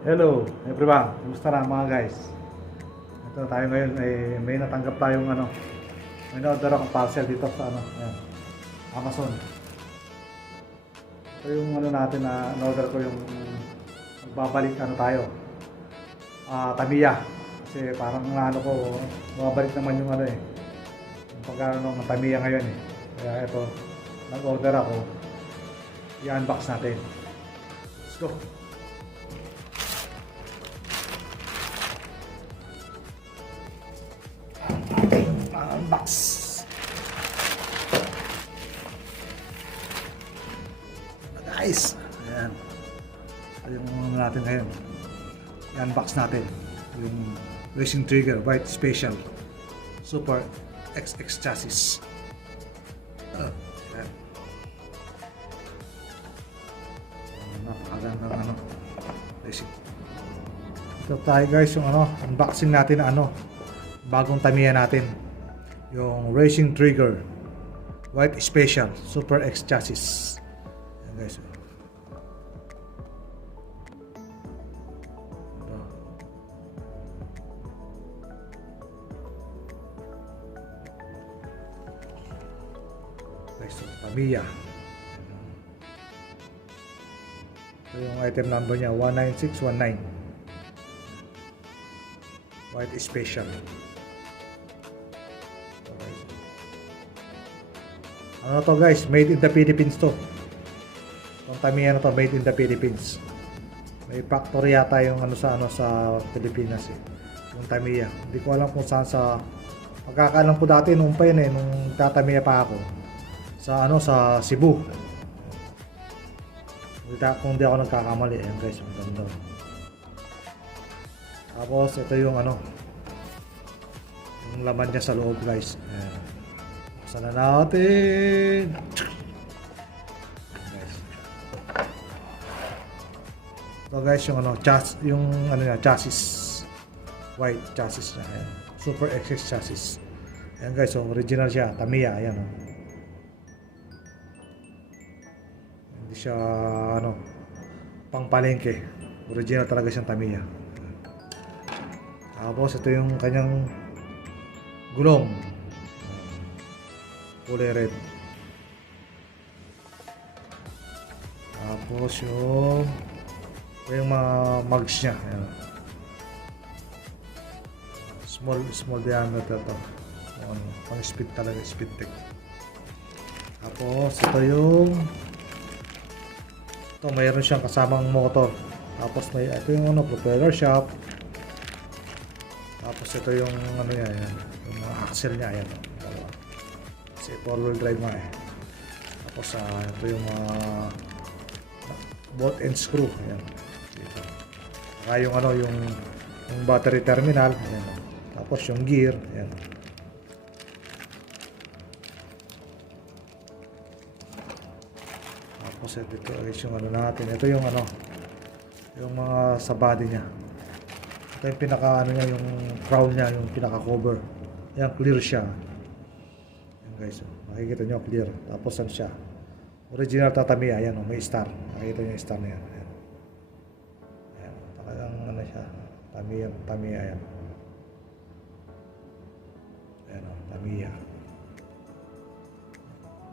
Hello everyone, kumusta na mga guys? Ito tayo ngayon ay may natanggap tayong may na-order akong parcel dito sa ayan, Amazon. Ito yung natin na na-order ko yung magbabalik tayo. Tamiya. Kasi parang ko, mababalik naman yung yung pagkano ng Tamiya ngayon eh. Kaya ito, nag-order ako. I-unbox natin. Let's go. Unbox. Guys, ayan. Ito yung natin ngayon. I-unbox natin. Yung Racing Trigger White Special Super XX chassis. Ayan. Napakagandang racing. Ito tayo guys, yung unboxing natin na bagong Tamiya natin, yung Racing Trigger White Special Super X chassis. Ayan guys. Guys, Tamiya. Ito yung item number niya, 19619. White Special. Ano to guys, made in the Philippines to. Itong Tamiya na to, made in the Philippines. May factory yata yung sa Pilipinas eh. Yung Tamiya. Hindi ko alam kung saan sa pagkakaalam ko dati nung pa yun nung tatamiya pa ako. Sa Cebu. Kung di ako nagkakamali. Ayan guys, maganda. Tapos ito yung yung laman niya sa loob guys. Ayan. Buksan na natin. Guys. Ito guys yung chassis. White chassis niya. Ayan. Super XX chassis. Ayan guys, original siya, Tamiya, ayan Hindi siya pangpalengke. Original talaga siyang Tamiya. Tapos ito yung kanyang gulong. Kulay red. Tapos yung mga mugs niya. Ayan. Small diameter to. Pang speed talaga, speed tech. Tapos ito mayroon siyang kasamang motor. Tapos ito yung propeller shaft. Tapos ito yung niya, ayan, yung mga axle niya, ayan. Kasi 4-wheel drive nga eh. Tapos ito yung bolt and screw, ayan. Dito. Saka yung battery terminal, ayan. Tapos yung gear, ayan. Tapos ito yung natin. Ito yung yung mga sa body niya. Ito yung pinaka niya, yung crown niya, yung pinaka cover. Ayan, clear siya. Ayan guys, makikita nyo clear. Tapos siya? Original Tamiya, ayan may star. Makikita nyo yung star niya. Ayan. Ayan, talagang siya. Tamiya, ayan. Ayan Tamiya.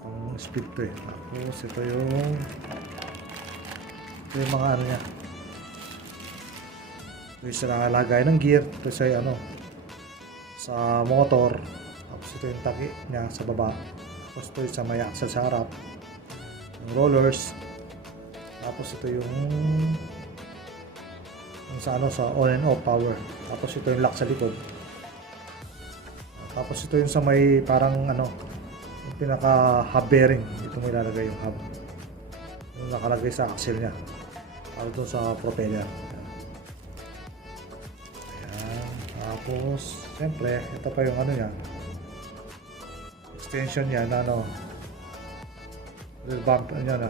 Ang speed to eh. Tapos ito yung mga niya. Ito yung nakalagay ng gear. Ito sa motor. Tapos ito yung taki niya sa baba. Tapos ito yung sa may axle sa harap. Yung rollers. Tapos ito yung sa on and off power. Tapos ito yung lock sa likod. Tapos ito yung sa may parang yung pinaka hub bearing. Dito may lalagay yung hub. Yung nakalagay sa axle niya. Para doon sa propeller. Tapos, siyempre, ito pa yung niya. Extension niya na rear bump niya na.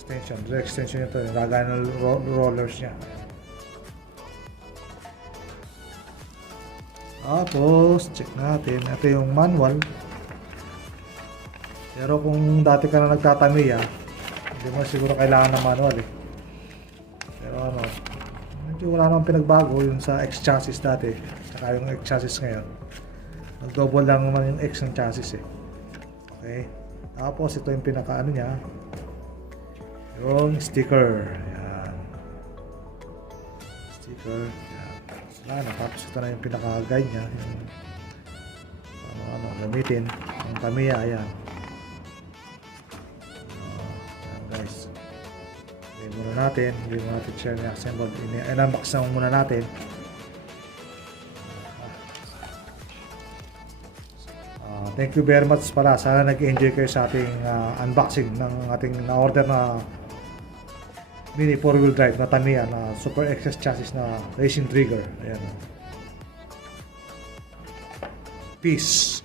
Extension, rear extension niya ito. Yung lagay ng rollers niya. Tapos, check natin. Ito yung manual. Pero kung dati ka na nagtatamiya, hindi mo siguro kailangan ng manual eh. Pero yung wala namang pinagbago yung sa X chassis dati saka yung X chassis ngayon. Nag-double lang naman yung X ng chassis eh. Okay. Tapos ito yung pinaka ano niya, yung sticker. Ayan. Sticker. Ayan. Tapos ito na yung pinaka guide niya, yung ano gamitin yung Tamiya. Ayan. Ayan guys. Okay, muna natin, hindi muna natin share na assemble. In-unbox na muna natin. Thank you very much pala. Sana nag-enjoy kayo sa ating unboxing ng ating na-order na mini 4-wheel drive na Tamiya na Super XS chassis na racing trigger. Ayan. Peace.